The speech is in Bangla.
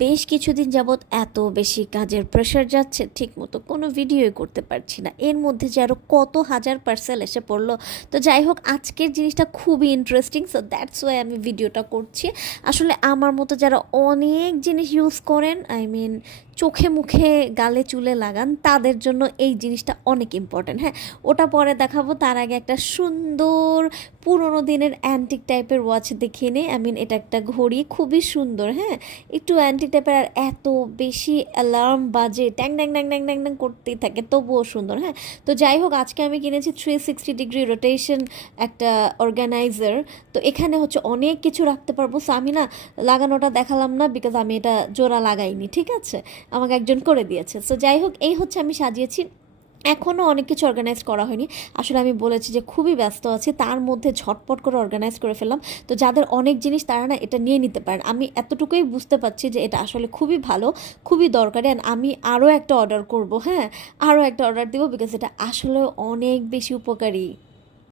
বেশ কিছুদিন যাবৎ এত বেশি কাজের প্রেশার যাচ্ছে, ঠিকমতো কোনো ভিডিওই করতে পারছি না। এর মধ্যে যে আরও কত হাজার পার্সেল এসে পড়লো। তো যাই হোক, আজকের জিনিসটা খুবই ইন্টারেস্টিং, সো দ্যাটস ওয়াই আমি ভিডিওটা করছি। আসলে আমার মতো যারা অনেক জিনিস ইউজ করেন, আই মিন চোখে মুখে গালে চুলে লাগান, তাদের জন্য এই জিনিসটা অনেক ইম্পর্ট্যান্ট। হ্যাঁ, ওটা পরে দেখাবো, তার আগে একটা সুন্দর পুরোনো দিনের অ্যান্টিক টাইপের ওয়াচ দেখিয়ে নেই। আই মিন এটা একটা ঘড়ি, খুবই সুন্দর। হ্যাঁ, একটু অ্যান্টিক টাইপের, আর এত বেশি অ্যালার্ম বাজে, ট্যাং ট্যাং ট্যাং ট্যাং ট্যাং ট্যাং করতেই থাকে, তবুও সুন্দর। হ্যাঁ, তো যাই হোক, আজকে আমি কিনেছি 360 ডিগ্রি রোটেশন একটা অর্গানাইজার। তো এখানে হচ্ছে অনেক কিছু রাখতে পারবো। সো আমি না লাগানোটা দেখালাম না, বিকজ আমি এটা জোড়া লাগাইনি, ঠিক আছে, আমাকে একজন করে দিয়েছে। সো যাই হোক, এই হচ্ছে আমি সাজিয়েছি। এখনও অনেক কিছু অর্গানাইজ করা হয়নি। আসলে আমি বলেছি যে খুবই ব্যস্ত আছি, তার মধ্যে ঝটপট করে অর্গানাইজ করে ফেললাম। তো যাদের অনেক জিনিস, তারা না এটা নিয়ে নিতে পারেন। আমি এতটুকুই বুঝতে পারছি যে এটা আসলে খুবই ভালো, খুবই দরকারি। অ্যান্ড আমি আরও একটা অর্ডার করব। হ্যাঁ, আরও একটা অর্ডার দেবো, বিকজ এটা আসলে অনেক বেশি উপকারী।